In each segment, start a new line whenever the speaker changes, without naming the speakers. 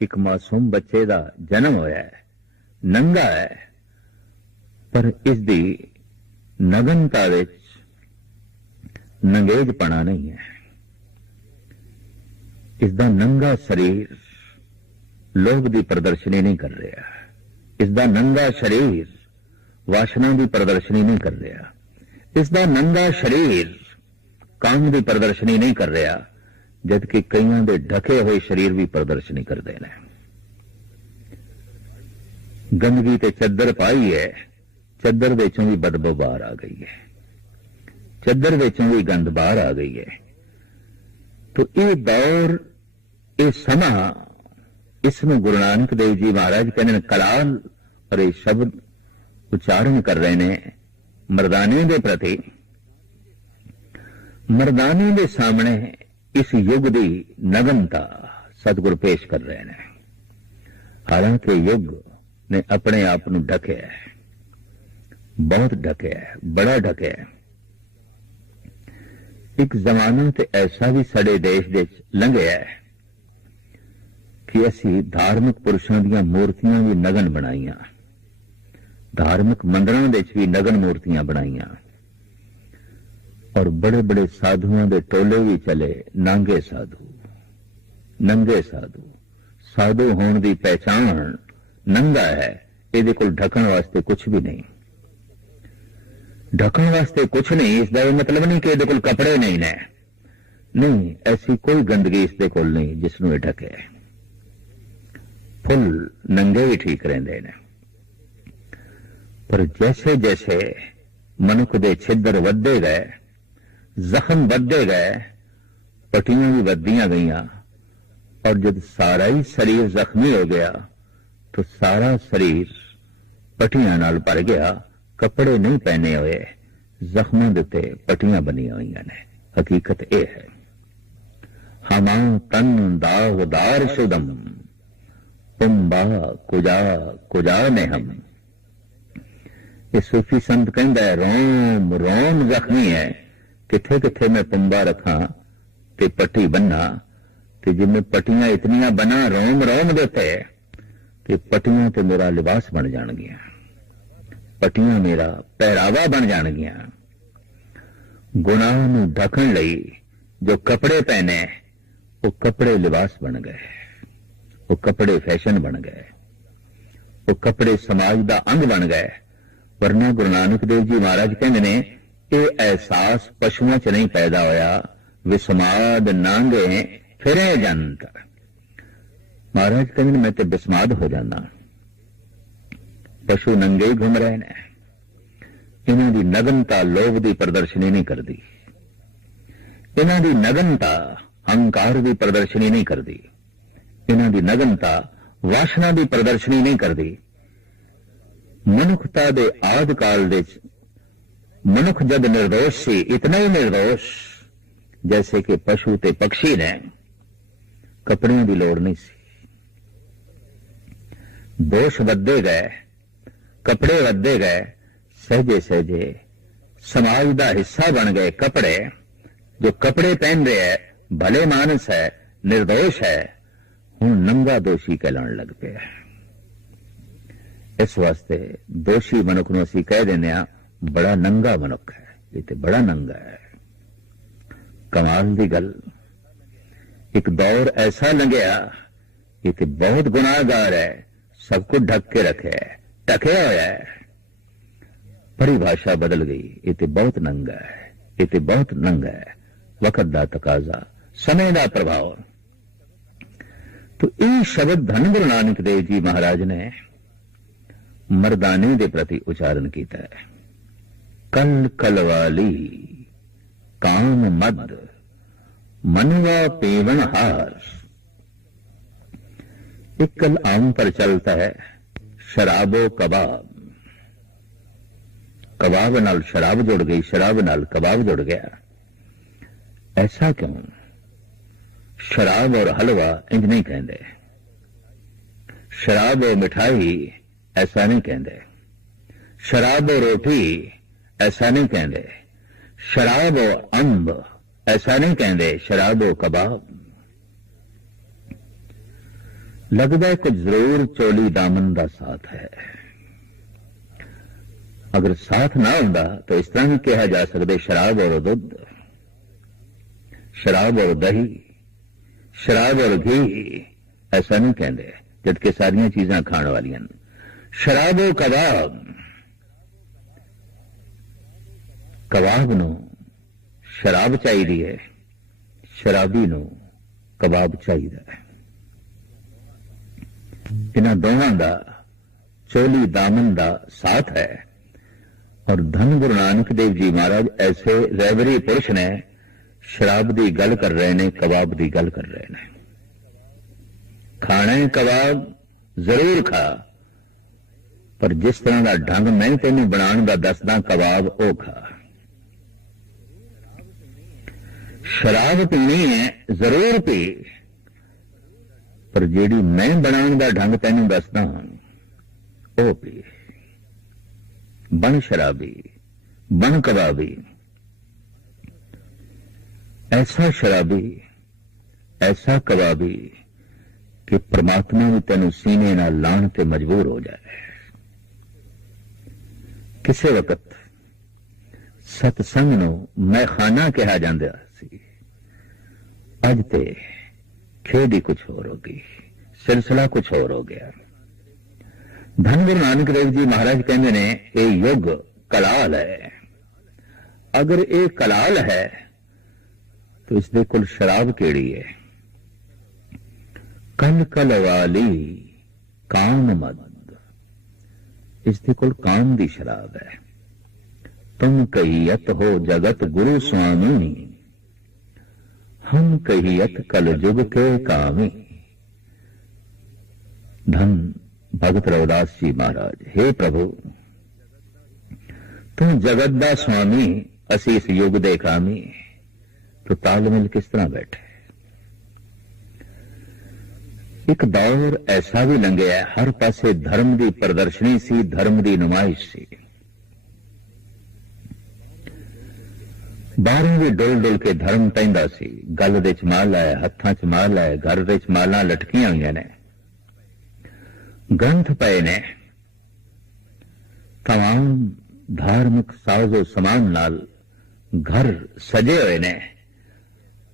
ਇੱਕ ਮਾਸੂਮ ਬੱਚੇ ਦਾ ਜਨਮ ਹੋਇਆ ਹੈ, ਨੰਗਾ ਹੈ, ਪਰ ਇਸ ਦੀ ਨਗਨਤਾ ਵਿੱਚ ਨੰਗੇਜਪਣਾ ਨਹੀਂ ਹੈ। ਇਸ ਦਾ ਨੰਗਾ ਸਰੀਰ ਲੋਭ ਦੀ ਪ੍ਰਦਰਸ਼ਨੀ ਨਹੀਂ ਕਰ ਰਿਹਾ। ਇਸ ਦਾ ਨੰਗਾ ਸਰੀਰ ਵਾਸ਼ਨਾ ਦੀ ਪ੍ਰਦਰਸ਼ਨੀ ਨਹੀਂ ਕਰ ਰਿਹਾ। ਇਸ ਦਾ ਨੰਗਾ ਸਰੀਰ ਕਾਮ ਦੀ ਪ੍ਰਦਰਸ਼ਨੀ ਨਹੀਂ ਕਰ ਰਿਹਾ। ਜਦਕਿ ਕਈਆਂ ਦੇ ਢਕੇ ਹੋਏ ਸਰੀਰ ਵੀ ਪ੍ਰਦਰਸ਼ਨੀ ਕਰਦੇ ਨੇ। ਗੰਦਗੀ ਤੇ ਚੱਦਰ ਪਾਈ ਹੈ, ਚੱਦਰ ਵਿੱਚੋਂ ਵੀ ਬਦਬੂ ਬਾਹਰ ਆ ਗਈ ਹੈ। ਚੱਦਰ ਵਿੱਚੋਂ ਵੀ ਗੰਦ ਬਾਹਰ ਆ ਗਈ ਹੈ। ਤੋ ਇਹ ਦੌਰ, ਇਹ ਸਮਾਂ ਇਸ ਨੂੰ ਗੁਰੂ ਨਾਨਕ ਦੇਵ ਜੀ ਮਹਾਰਾਜ ਕਹਿੰਦੇ ਨੇ, ਕਲਾਲ ਔਰ ਇਹ ਸ਼ਬਦ ਉਚਾਰਨ ਕਰ ਰਹੇ ਨੇ ਮਰਦਾਨੇ ਦੇ ਪ੍ਰਤੀ। ਮਰਦਾਨੇ ਦੇ ਸਾਹਮਣੇ ਇਸ ਯੁੱਗ ਦੀ ਨਗਨਤਾ ਸਤਿਗੁਰ ਪੇਸ਼ ਕਰ ਰਹੇ ਨੇ ਹਾਲਾਂਕਿ ਯੁੱਗ ਨੇ ਆਪਣੇ ਆਪ ਨੂੰ ਢਕਿਆ ਹੈ ਬਹੁਤ ਢਕਿਆ ਹੈ ਬੜਾ ਢਕਿਆ ਹੈ ਇੱਕ ਜ਼ਮਾਨਾ ਤੇ ਐਸਾ ਵੀ ਸਾਡੇ ਦੇਸ਼ ਦੇ ਵਿੱਚ ਲੰਘਿਆ ਹੈ ਕਿ ਅਸੀਂ ਧਾਰਮਿਕ ਪੁਰਸ਼ਾਂ ਦੀਆਂ ਮੂਰਤੀਆਂ ਵੀ ਨਗਨ ਬਣਾਈਆਂ ਧਾਰਮਿਕ ਮੰਦਰਾਂ ਦੇ ਵਿੱਚ ਵੀ ਨਗਨ ਮੂਰਤੀਆਂ ਬਣਾਈਆਂ ਔਰ ਬੜੇ ਬੜੇ ਸਾਧੂਆਂ ਦੇ ਟੋਲੇ ਵੀ ਚਲੇ। ਨਾਂਗੇ ਸਾਧੂ, ਨੰਗੇ ਸਾਧੂ। ਸਾਧੂ ਹੋਣ ਦੀ ਪਹਿਚਾਣ ਨੰਗਾ ਹੈ। ਇਹਦੇ ਕੋਲ ਢਕਣ ਵਾਸਤੇ ਕੁਝ ਵੀ ਨਹੀਂ। ਢਕਣ ਵਾਸਤੇ ਕੁਝ ਨਹੀਂ, ਇਸ ਦਾ ਇਹ ਮਤਲਬ ਨਹੀਂ ਕਿ ਇਹਦੇ ਕੋਲ ਕੱਪੜੇ ਨਹੀਂ ਨੇ। ਨਹੀਂ, ਐਸੀ ਕੋਈ ਗੰਦਗੀ ਇਸ ਦੇ ਕੋਲ ਨਹੀਂ ਜਿਸ ਨੂੰ ਇਹ ਢਕੇ। ਫੁੱਲ ਨੰਗੇ ਵੀ ਠੀਕ ਰਹਿੰਦੇ ਨੇ। ਪਰ ਜੈਸੇ ਜੈਸੇ ਮਨੁੱਖ ਦੇ ਛਿੱਦਰ ਵੱਧਦੇ ਗਏ ਜ਼ਖਮ ਵੱਧਦੇ ਗਏ ਪਟੀਆਂ ਵੀ ਵੱਧਦੀਆਂ ਗਈਆਂ। ਔਰ ਜਦ ਸਾਰਾ ਹੀ ਸਰੀਰ ਜ਼ਖਮੀ ਹੋ ਗਿਆ, ਤਾਂ ਸਾਰਾ ਸਰੀਰ ਪਟੀਆਂ ਨਾਲ ਭਰ ਗਿਆ। ਕੱਪੜੇ ਨਹੀਂ ਪਹਿਨੇ ਹੋਏ, ਜ਼ਖਮਾਂ ਦੇ ਉੱਤੇ ਪਟੀਆਂ ਬਣੀਆਂ ਹੋਈਆਂ ਨੇ। ਹਕੀਕਤ ਇਹ ਹੈ। ਹਮਾ ਤਨ ਦਾਗਦਾਰ ਸ਼ੁਦਮ ਪੁੰਬਾ ਕੁਜਾ ਕੁਜਾ ਨੇ ਹਮ ਇਹ ਸੂਫੀ ਸੰਤ ਕਹਿੰਦਾ ਹੈ, ਰੋਮ ਰੋਮ ਜ਼ਖਮੀ ਹੈ। ਕਿੱਥੇ ਕਿੱਥੇ ਮੈਂ ਪੁੰਬਾ ਰੱਖਾਂ ਤੇ ਪੱਟੀ ਬੰਨਾ ਤੇ ਜਿਵੇਂ ਪਟੀਆਂ ਇਤਨੀਆਂ ਬਣਾ ਰੋਮ ਰੋਮ ਦੇ ਤੇ ਕਿ ਪਟੀਆਂ ਤੇ ਮੇਰਾ ਲਿਬਾਸ ਬਣ ਜਾਣਗੀਆਂ। ਪਟੀਆਂ ਮੇਰਾ ਪਹਿਰਾਵਾ ਬਣ ਜਾਣਗੀਆਂ। ਗੁਨਾਹ ਨੂੰ ਢਕਣ ਲਈ ਜੋ ਕੱਪੜੇ ਪਹਿਨੇ, ਉਹ ਕੱਪੜੇ ਲਿਬਾਸ ਬਣ ਗਏ। ਉਹ ਕੱਪੜੇ ਫੈਸ਼ਨ ਬਣ ਗਏ। ਉਹ ਕੱਪੜੇ ਸਮਾਜ ਦਾ ਅੰਗ ਬਣ ਗਏ। ਵਰਨਾ ਗੁਰੂ ਨਾਨਕ ਦੇਵ ਜੀ ਮਹਾਰਾਜ ਕਹਿੰਦੇ ਨੇ ਇਹ ਅਹਿਸਾਸ ਪਸ਼ੂਆਂ 'ਚ ਨਹੀਂ ਪੈਦਾ ਹੋਇਆ, ਵਿਸਮਾਦ ਨਾਂਗੇ, ਫਿਰੇ ਜੰਤ। ਮਹਾਰਾਜ ਕਹਿੰਦੇ ਮੈਂ ਤੇ ਬਿਸਮਾਦ ਹੋ ਜਾਂਦਾ। ਪਸ਼ੂ ਨੰਗੇ ਹੀ ਘੁੰਮ ਰਹੇ ਨੇ। ਇਹਨਾਂ ਦੀ ਨਗਨਤਾ ਲੋਭ ਦੀ ਪ੍ਰਦਰਸ਼ਨੀ ਨਹੀਂ ਕਰਦੀ। ਇਹਨਾਂ ਦੀ ਨਗਨਤਾ ਹੰਕਾਰ ਦੀ ਪ੍ਰਦਰਸ਼ਨੀ ਨਹੀਂ ਕਰਦੀ। ਇਹਨਾਂ ਦੀ ਨਗਨਤਾ ਵਾਸ਼ਨਾ ਦੀ ਪ੍ਰਦਰਸ਼ਨੀ ਨਹੀਂ ਕਰਦੀ। ਮਨੁੱਖਤਾ ਦੇ ਆਦਿ ਕਾਲ ਦੇ मनुख जब निर्दोष से इतना ही निर्दोष जैसे कि पशु ते पक्षी ने कपड़ों की लोड़ नहीं सी दोष वधे गए कपड़े वधे गए सहजे सहजे समाज का हिस्सा बन गए कपड़े जो कपड़े पहन रहे है भले मानस है निर्दोष है हूं नंगा दोषी कहलान लग पे इस वास्ते दोषी मनुख नु असं कह दें ਬੜਾ ਨੰਗਾ ਮਨੁੱਖ ਹੈ, ਇਹ ਤੇ ਬੜਾ ਨੰਗਾ ਹੈ। ਕਮਾਲ ਦੀ ਗੱਲ। ਇੱਕ ਦੌਰ ਐਸਾ ਲੰਘਿਆ, ਇਹ ਤੇ ਬਹੁਤ ਗੁਨਾਹਗਾਰ ਹੈ, ਸਭ ਕੁਝ ਢੱਕ ਕੇ ਰੱਖਿਆ ਹੈ, ਢਕਿਆ ਹੋਇਆ ਹੈ। ਪਰਿਭਾਸ਼ਾ ਬਦਲ ਗਈ, ਇਹ ਤੇ ਬਹੁਤ ਨੰਗਾ ਹੈ, ਇਹ ਤੇ ਬਹੁਤ ਨੰਗਾ ਹੈ। ਵਕਤ ਦਾ ਤਕਾਜ਼ਾ, ਸਮੇਂ ਦਾ ਪ੍ਰਭਾਵ। ਤੋ ਇਹ ਸ਼ਬਦ ਧੰਨ ਗੁਰੂ ਨਾਨਕ ਦੇਵ ਜੀ ਮਹਾਰਾਜ ਨੇ ਮਰਦਾਨੇ ਦੇ ਪ੍ਰਤੀ ਉਚਾਰਨ ਕੀਤਾ ਹੈ। ਕਲ ਕਲਵਾਲੀ ਕਾਮ ਮਦ ਮਨਵਾ ਪੇਵਨ ਹਾਰ एक कल आम पर चलता है शराबो कबाब कबाब नाल शराब जुड़ गई शराब नाल कबाब जुड़ गया ऐसा क्यों शराब और हलवा इंज नहीं कहते शराब और मिठाई ऐसा नहीं कहते शराब और रोटी ਐਸਾ ਨਹੀਂ ਕਹਿੰਦੇ। ਸ਼ਰਾਬ ਅੰਬ, ਐਸਾ ਨਹੀਂ ਕਹਿੰਦੇ, ਸ਼ਰਾਬ ਕਬਾਬ। ਲੱਗਦਾ ਕੁਝ ਜ਼ਰੂਰ ਚੋਲੀ ਦਾਮਨ ਦਾ ਸਾਥ ਹੈ। ਅਗਰ ਸਾਥ ਨਾ ਹੁੰਦਾ, ਤਾਂ ਇਸ ਤਰ੍ਹਾਂ ਹੀ ਕਿਹਾ ਜਾ ਸਕਦਾ ਸ਼ਰਾਬ ਔਰ ਦੁੱਧ। ਸ਼ਰਾਬ ਔਰ ਦਹੀਂ, ਸ਼ਰਾਬ ਔਰ ਘੀ, ਐਸਾ ਨਹੀਂ ਕਹਿੰਦੇ ਜਦ ਕਿ ਸਾਰੀਆਂ ਚੀਜ਼ਾਂ ਖਾਣ ਵਾਲੀਆਂ ਸ਼ਰਾਬ ਔਰ ਕਬਾਬ ਕਬਾਬ ਨੂੰ ਸ਼ਰਾਬ ਚਾਹੀਦੀ ਹੈ, ਸ਼ਰਾਬੀ ਨੂੰ ਕਬਾਬ ਚਾਹੀਦਾ ਹੈ। ਇਹਨਾਂ ਦੋਵਾਂ ਦਾ ਚੋਲੀ ਦਾਮਨ ਦਾ ਸਾਥ ਹੈ ਔਰ ਧੰਨ ਗੁਰੂ ਨਾਨਕ ਦੇਵ ਜੀ ਮਹਾਰਾਜ ਐਸੇ ਰਹਿਬਰੀ ਪੁਰਸ਼ ਨੇ ਸ਼ਰਾਬ ਦੀ ਗੱਲ ਕਰ ਰਹੇ ਨੇ, ਕਬਾਬ ਦੀ ਗੱਲ ਕਰ ਰਹੇ ਨੇ। ਖਾਣਾ ਹੈ ਕਬਾਬ, ਜ਼ਰੂਰ ਖਾ। ਪਰ ਜਿਸ ਤਰ੍ਹਾਂ ਦਾ ਢੰਗ ਮੈਂ ਤੈਨੂੰ ਬਣਾਉਣ ਦਾ ਦੱਸਦਾ, ਕਬਾਬ ਉਹ ਖਾ। ਸ਼ਰਾਬ ਪੀਣੀ ਹੈ, ਜ਼ਰੂਰ ਪੀ ਪਰ ਜਿਹੜੀ ਮੈਂ ਬਣਾਉਣ ਦਾ ਢੰਗ ਤੈਨੂੰ ਦੱਸਦਾ ਹਾਂ, ਉਹ ਪੀ ਬਣ ਸ਼ਰਾਬੀ, ਬਣ ਕਬਾਬੀ। ਐਸਾ ਸ਼ਰਾਬੀ, ਐਸਾ ਕਬਾਬੀ ਕਿ ਪ੍ਰਮਾਤਮਾ ਵੀ ਤੈਨੂੰ ਸੀਨੇ ਨਾਲ ਲਾਣ ਤੇ ਮਜਬੂਰ ਹੋ ਜਾਏ ਕਿਸੇ ਵਕਤ ਸਤਸੰਗ ਨੂੰ ਮੈਖਾਨਾ ਕਿਹਾ ਜਾਂਦਾ ਸੀ। ਅੱਜ ਤੇ ਖੇਡੀ ਹੀ ਕੁਝ ਹੋਰ ਹੋ ਗਈ, ਸਿਲਸਿਲਾ ਕੁਝ ਹੋਰ ਹੋ ਗਿਆ। ਧੰਨ ਗੁਰੂ ਨਾਨਕ ਦੇਵ ਜੀ ਮਹਾਰਾਜ ਕਹਿੰਦੇ ਨੇ, ਇਹ ਯੁੱਗ ਕਲਾਲ ਹੈ। ਅਗਰ ਇਹ ਕਲਾਲ ਹੈ, ਤਾਂ ਇਸ ਦੇ ਕੋਲ ਸ਼ਰਾਬ ਕਿਹੜੀ ਹੈ? ਕਲ ਕਲ ਵਾਲੀ ਕਾਮ ਮਦ। ਇਸ ਦੇ ਕੋਲ ਕਾਮ ਦੀ ਸ਼ਰਾਬ ਹੈ। ਤੁਮ ਕਹੀਅਤ ਹੋ ਜਗਤ ਗੁਰੂ ਸੁਆਮੀ। ਹਮ ਕਹੀਅਤ ਕਲ ਜੁਗ ਕੇ ਕਾਮੀ ਧੰਨ ਭਗਤ ਰਵਿਦਾਸ ਜੀ ਮਹਾਰਾਜ हे ਪ੍ਰਭੂ, ਤੂੰ ਜਗਤ ਦਾ ਸੁਆਮੀ, ਅਸੀਂ ਇਸ ਯੁੱਗ ਦੇ ਕਾਮੀ। ਤੋ ਤਾਲਮੇਲ ਕਿਸ ਤਰ੍ਹਾਂ ਬੈਠੇ ਇੱਕ ਦੌਰ ਐਸਾ ਵੀ ਲੰਘਿਆ, ਹਰ ਪਾਸੇ ਧਰਮ ਦੀ ਪ੍ਰਦਰਸ਼ਨੀ ਸੀ, ਧਰਮ ਦੀ ਨੁਮਾਇਸ਼ ਸੀ। ਬਾਹਰੋਂ ਵੀ ਡੋਲ ਡੋਲ ਕੇ ਧਰਮ ਪੈਂਦਾ ਸੀ। ਗੱਲ ਦੇ ਚ ਮਾਲ ਹੈ ਹੱਥਾਂ ਚ ਮਾਲ ਹੈ ਘਰ ਦੇ ਚਮਾਲਾਂ ਲਟਕੀਆਂ ਹੋਈਆਂ ਨੇ। ਗ੍ਰੰਥ ਪਏ ਨੇ। ਤਮਾਮ ਧਾਰਮਿਕ ਸਾਜ਼ੋ ਸਮਾਨ ਨਾਲ ਘਰ ਸਜੇ ਹੋਏ ਨੇ।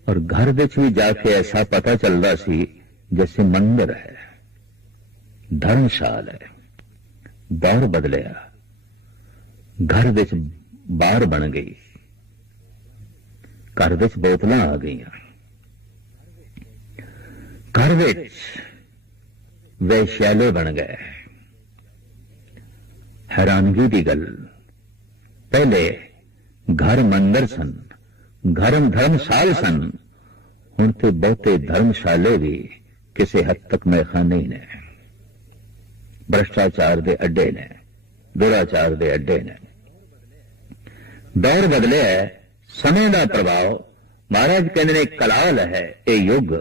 ਔਰ ਘਰ ਵਿੱਚ ਵੀ ਜਾ ਕੇ ਐਸਾ ਪਤਾ ਚੱਲਦਾ ਸੀ ਜਿਵੇਂ ਮੰਦਰ ਹੈ, ਧਰਮਸ਼ਾਲ ਹੈ ਦੌਰ ਬਦਲਿਆ। ਘਰ ਵਿੱਚ ਬਾਹਰ ਬਣ ਗਈ। ਘਰ ਵਿੱਚ ਬੋਤਲਾਂ ਆ ਗਈਆਂ। ਘਰ ਵਿੱਚ ਵੈਸ਼ਿਆਲੇ ਬਣ ਗਏ। ਹੈਰਾਨਗੀ ਦੀ ਗੱਲ, ਪਹਿਲੇ ਘਰ ਮੰਦਰ ਸਨ ਧਰਮ ਧਰਮਸ਼ਾਲ ਸਨ। ਹੁਣ ਤੇ ਬਹੁਤੇ ਧਰਮਸ਼ਾਲੇ ਵੀ ਕਿਸੇ ਹੱਦ ਤੱਕ ਮੈਖਾਨੇ ਹੀ ਨੇ। ਭ੍ਰਸ਼ਟਾਚਾਰ ਦੇ ਅੱਡੇ ਨੇ, ਦੁਰਾਚਾਰ ਦੇ ਅੱਡੇ ਨੇ। ਦੌਰ ਬਦਲਿਆ ਸਮੇਂ ਦਾ ਪ੍ਰਭਾਵ ਮਹਾਰਾਜ ਕਹਿੰਦੇ ਨੇ ਕਲਾਲ ਹੈ ਇਹ ਯੁੱਗ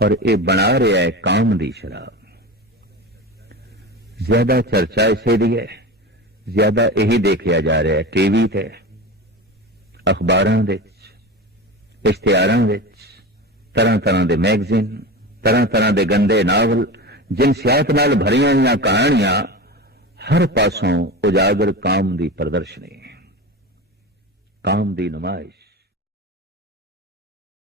ਔਰ ਇਹ ਬਣਾ ਰਿਹਾ ਹੈ ਕਾਮ ਦੀ ਸ਼ਰਾਬ ਜ਼ਿਆਦਾ ਚਰਚਾ ਇਸੇ ਦੀ ਹੈ ਜ਼ਿਆਦਾ ਇਹੀ ਦੇਖਿਆ ਜਾ ਰਿਹਾ ਹੈ ਟੀਵੀ ਤੇ ਅਖਬਾਰਾਂ ਵਿੱਚ ਇਸ਼ਤਿਹਾਰਾਂ ਵਿੱਚ ਤਰ੍ਹਾਂ ਤਰ੍ਹਾਂ ਦੇ ਮੈਗਜ਼ੀਨ ਤਰ੍ਹਾਂ ਤਰ੍ਹਾਂ ਦੇ ਗੰਦੇ ਨਾਵਲ ਜਿਨਸਿਆਤ ਨਾਲ ਭਰੀਆਂ ਹੋਈਆਂ ਕਹਾਣੀਆਂ ਹਰ ਪਾਸੋਂ ਉਜਾਗਰ ਕਾਮ ਦੀ ਪ੍ਰਦਰਸ਼ਨੀ ਕਾਮ ਦੀ ਨਮਾਇਸ਼